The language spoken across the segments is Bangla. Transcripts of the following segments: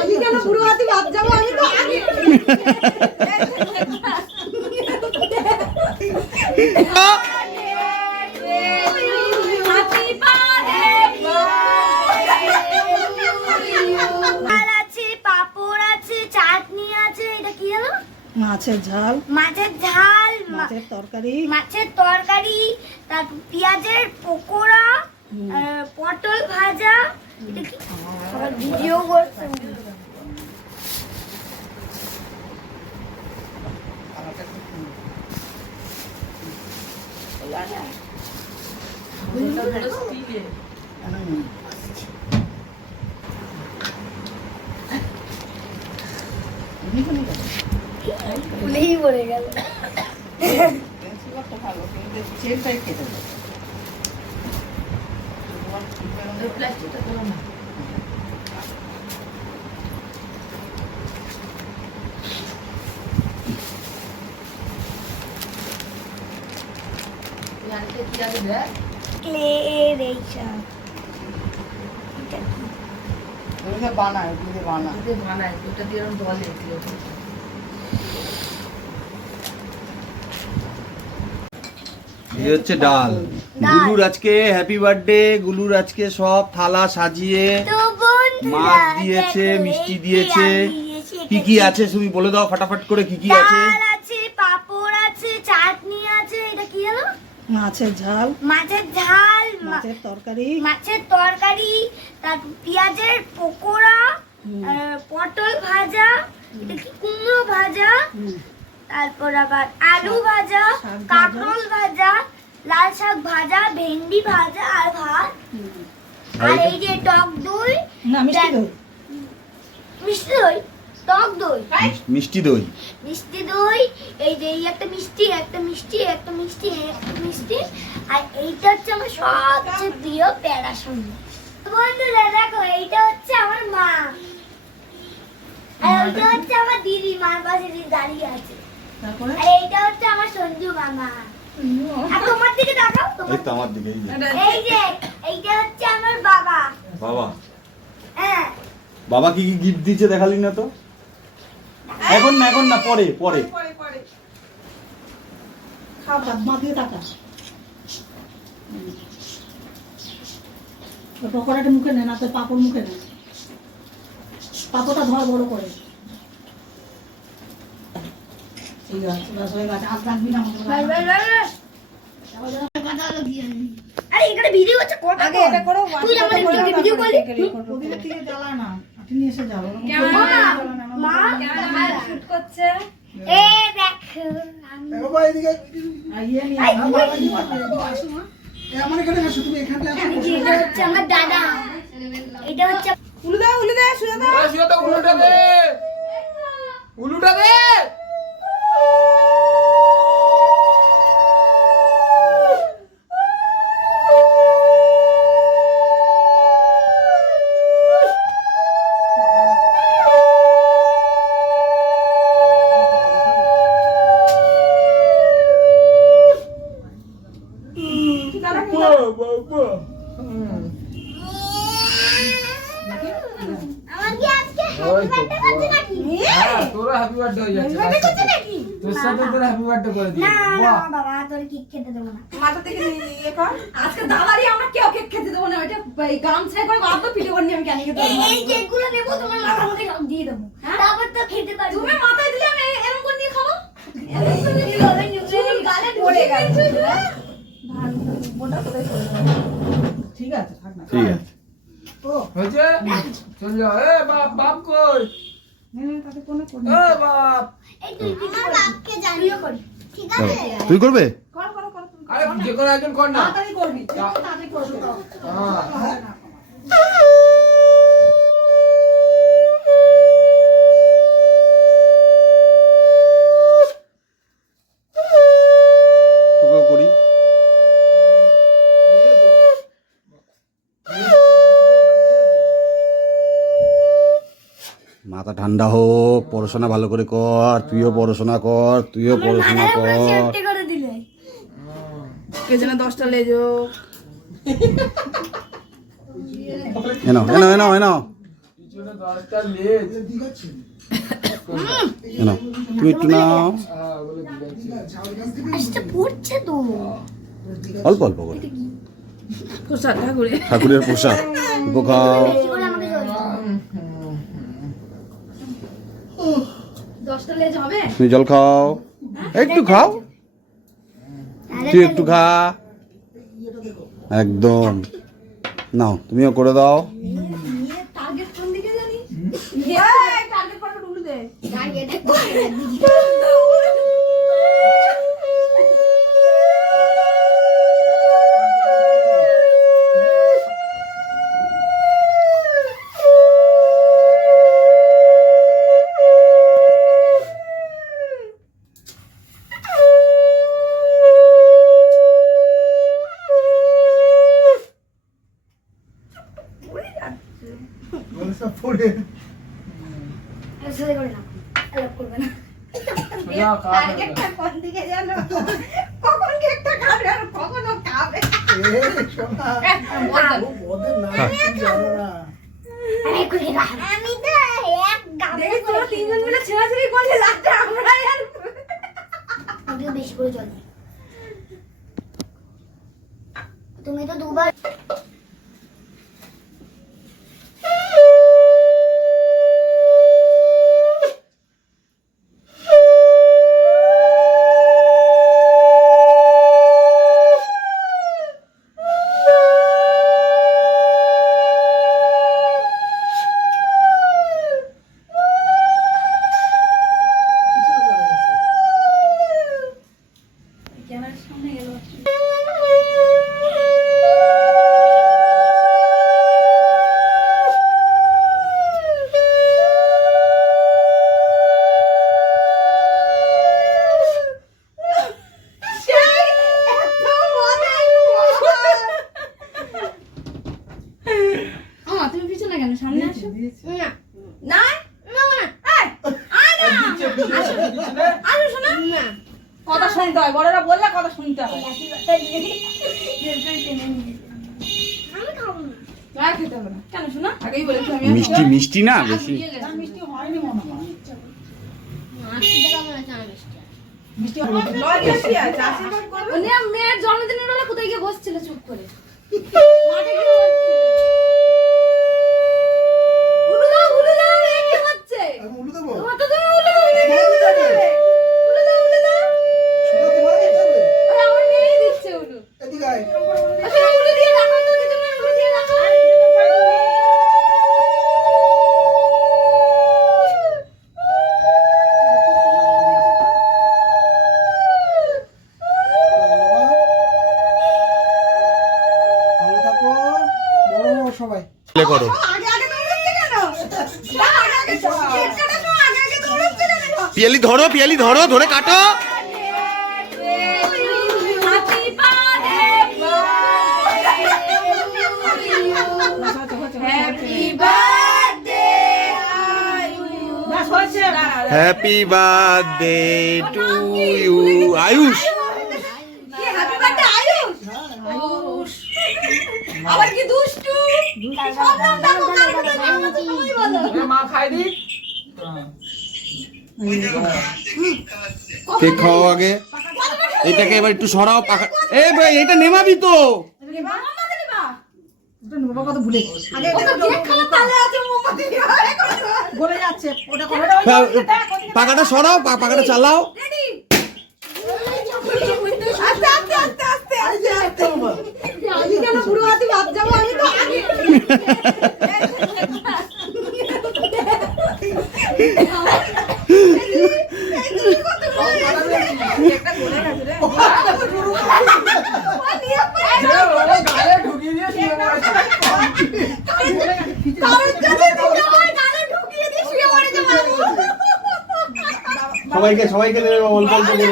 আমি কেন বুড়ো হাতি ভাত যাবো, আমি তো আগে। পাপড় আছে, চাটনি আছে, এটা কি হলো? মাছের ঝাল, মাছের ঝাল, মাছের তরকারি, তারপর পেঁয়াজের পকোড়া, পটল ভাজা। এটা কি ভিডিও করছে? ভুলেই পড়ে গেল। এই হচ্ছে ডাল। গুলুর আজকে হ্যাপি বার্থডে। গুলুর আজকে সব থালা সাজিয়ে মাছ দিয়েছে, মিষ্টি দিয়েছে। কি কি আছে তুমি বলে দাও ফটাফট করে, কি কি আছে? ডাল আছে, পাপড় আছে, চাটনি আছে, এটা কি হলো? মাছের ঝাল, মাছের ঝাল, মাছের তরকারি, তারপর পেঁয়াজের পকোড়া, পটল ভাজা, এটা কি কুমড়ো ভাজা, তারপর আবার আলু ভাজা, কাঁকরোল ভাজা, লাল শাক ভাজা, ভেন্ডি ভাজা আর ভাত। আর এই যে টক দই, না মিষ্টি দই, মিষ্টি দই, টক দই, মিষ্টি দই, মিষ্টি দই, এই যে এই একটা মিষ্টি, একটা মিষ্টি, একটা মিষ্টি, একটা মিষ্টি। আর এইটা হচ্ছে আমার সবচেয়ে প্রিয় প্যারাসুন্ডি। বন্ধুরা দেখো, এইটা হচ্ছে আমার মা, আর ওইটা হচ্ছে আমার দিদি, মার পাশে যে দাঁড়িয়ে আছে। তারপরে আর এইটা হচ্ছে আমার সঞ্জু মামা। আর তোমার দিকে তাকাও, এই তো আমার দিকে। এই যে এইটা হচ্ছে আমার বাবা। বাবা, হ্যাঁ, বাবা কি কি গিফট দিয়েছে দেখালি না তো? এখন না, এখন না, পরে পরে। খাও, ভাত মা দিয়ে টাকা। পকোড়াটা মুখে নে, না তো পাপড় মুখে নে। পাপড়টা ধর বড় করে। ঠিক আছে, বাস হয়ে গেছে। আজ রাখবি না আমাকে। ভাই ভাই ভাই। আরে এখানে ভিডিও হচ্ছে, কোটা আগে এটা করো, তুই আমাদের ভিডিও করলি। ওদিকে থেকে জ্বালা না, আপনি এসে যাও। মা শুট করছে। এ দেখো, ইয়ে নিয়ে আই, বাবা নিয়ে আসো মা। আমার এখানে আসো, তুমি এখানে আসো। এটা হচ্ছে আমার দাদা, এটা হচ্ছে উলু দাও, উলু দাও, শুয়ে দাও। উলুটা দে, উলুটা দে। আমার কি আজকে হ্যাপি বার্থডে করছে নাকি? হ্যাঁ, তোরা হ্যাপি বার্থডে হয়ে যাচ্ছে। বার্থডে করছে নাকি? তোর সাথে তোর হ্যাপি বার্থডে করে না দিয়েছে। না বাহ, বাবা, তোর কেক খেতে দেবো না। মাথা থেকে ইয়ে কর। আজকে দাদারই আমরা কেউ কেক খেতে দেবো না। ওইটা গামছায় করে বাবা পিঠে করে নিয়ে আমি কেন খেতে দেবো? এই কেকগুলো নেবো, তোমার মাথার মধ্যে সব দিয়ে দেবো, তারপর তো খেতে পারবে। তুমি মাথায় দিলে আমি এরকম করে নিয়ে খাবো? গালে পড়ে গেছে। ঠিক আছে, থাক না। ঠিক আছে। ও হয়েছে? চল যাও। এ বাপ, বাপ কই? তাতে কোনো করে এ বাপ। এই তুই আমার বাপকে জানিয়ে করি, ঠিক আছে? তুই করবে? কর কর কর। আরে যে কোনো একজন কর না। তাড়াতাড়ি করবি, তাড়াতাড়ি করবি। হ্যাঁ। তোকেও করি। নিয়ে তো। মাথা ঠান্ডা হোক, পড়াশোনা ভালো করে কর। তুইও পড়াশোনা কর, তুইও পড়াশোনা মাথার উপরে কর। সেফটি করে দিলে। কে যেন 10টা লেজো। এনাও এনাও এনাও এনাও। পিছনে 10টা লেজ। নাও তুমি একটু নাও, হ্যাঁ, বলে দিচ্ছি। আসতে পড়ছে তো। অল্প অল্প করে। প্রসাদ ঠাকুরে ঠাকুরের প্রসাদ খাও। বেশি করে আমাকে জল দাও। 10টা লেজ হবে? তুমি জল খাও, একটু খাও, তুই একটু খা, একদম। নাও তুমিও করে দাও। টার্গেট কোন দিকে জানি? টার্গেট পাটা উড়ে দে। দাঁড়িয়ে দেখ। সোজা করে রাখো। আলাপ করবে না। সোজা কাজ হবে। টার্গেটটা কোন দিকে জানো? কখন কেকটা খাবে আর কখন ও খাবে? আরে করে রাখ। আমি তো এক গামলা দেখি তোরা তিনজন মিলে ছেড়াছেড়ি করলে লাস্টে আমরা আর ওকে বেশি করে জল দাও। তুমি তো দুবার ক্যামেরার সামনে গেল। তুমি পিছনে কেন? সামনে আসো। না না না এই, আয় না। আসো শোনা। কথা শুনতে হয়, বড়রা বললে কথা শুনতে হয়। আমি খাবো না। আর খেতে হবে না। কেন শোনা? আগেই বলেছি আমি। মিষ্টি মিষ্টি না বেশি। মিষ্টি হয়নি মনে হয়। মিষ্টি কেমন আছে আমার মিষ্টি? উনি আর মেয়ের জন্মদিনের বেলা কোথায় গিয়ে বসছিল চুপ করে? মাঠে গিয়ে বসছিল। উলু দাও, এ কি হচ্ছে? তোমার তো তুমি উলু দাও, এ কি হচ্ছে? উলু দাও, উলু দাও। ওই আমার মেয়েই দিচ্ছে উলু। আচ্ছা, উলু দিয়ে রাখো তো, দিদিমা, উলু দিয়ে রাখো। সবাই প্লে করো। আগে আগে দৌড়াচ্ছে কেন? আগে আগে কেকটা তো আগে আগে দৌড়াচ্ছে কেন? পিয়ালি ধরো, পিয়ালি ধরো, ধরে কাটো। Happy birthday to you Ayush. আবার কি দুষ্টু? সব নাম দেখো, কার কথা নাম আছে তুমি বলো। মা খাই দি। কেক খাও আগে, এটাকে এবার একটু সরাও। পাকা এ ভাই, এটা নেমাবি তো। পাকাটা সরাও, পাকাটা চালাও। গালে ঢুকিয়ে দিয়ে শুয়ে পড়েছে। সবাইকে সবাইকে দেবে অল্প অল্প করে,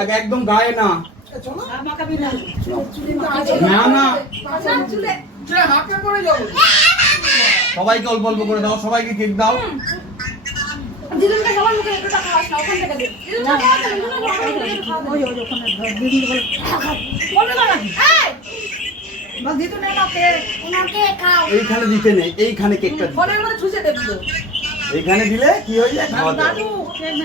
আগে একদম গায়ে না। না না, চলে হাতে পড়ে যাবো। সবাইকে অল্প অল্প করে দাও, সবাইকে কেক দাও। দিদুনকে সবার মুখে একটু টাকা আসনা ওখান থেকে দে। দিদুনকে খাওয়া দে, দিদুনকে খাওয়া দে। ওই ওখানে দিদুনকে বল। বলবে না। এই বল দিতু না না কেক ওনাকে খাও। এইখানে দিতে নেই, এইখানে কেকটা দিতে। ফোনের মধ্যে ছুঁচে দেব তো এইখানে দিলে কি হয়ে যায়? খাওয়া যায়। দাদু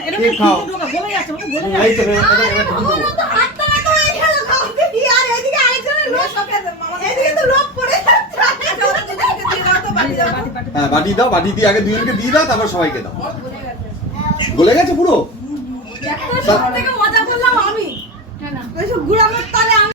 এটা কেক খাও। ঢোকা গলে যাচ্ছে ওটা গলে এই তো, যাচ্ছে এবার ঢুকে দেবো। তো হাতটা রাখো এখানে খাও কি আর এদিকে আরেকজনের লোক এদিকে তো লোক পড়ে যাচ্ছে আচ্ছা ওটা দুজনকে দিয়ে দাও তো বাটি দাও হ্যাঁ, বাটি দাও, বাটি দিয়ে আগে দুজনকে দিয়ে দাও, তারপর সবাইকে দাও। গলে গেছে পুরো? সব থেকে মজা করলাম আমি হ্যাঁ না ওই সব গুড়া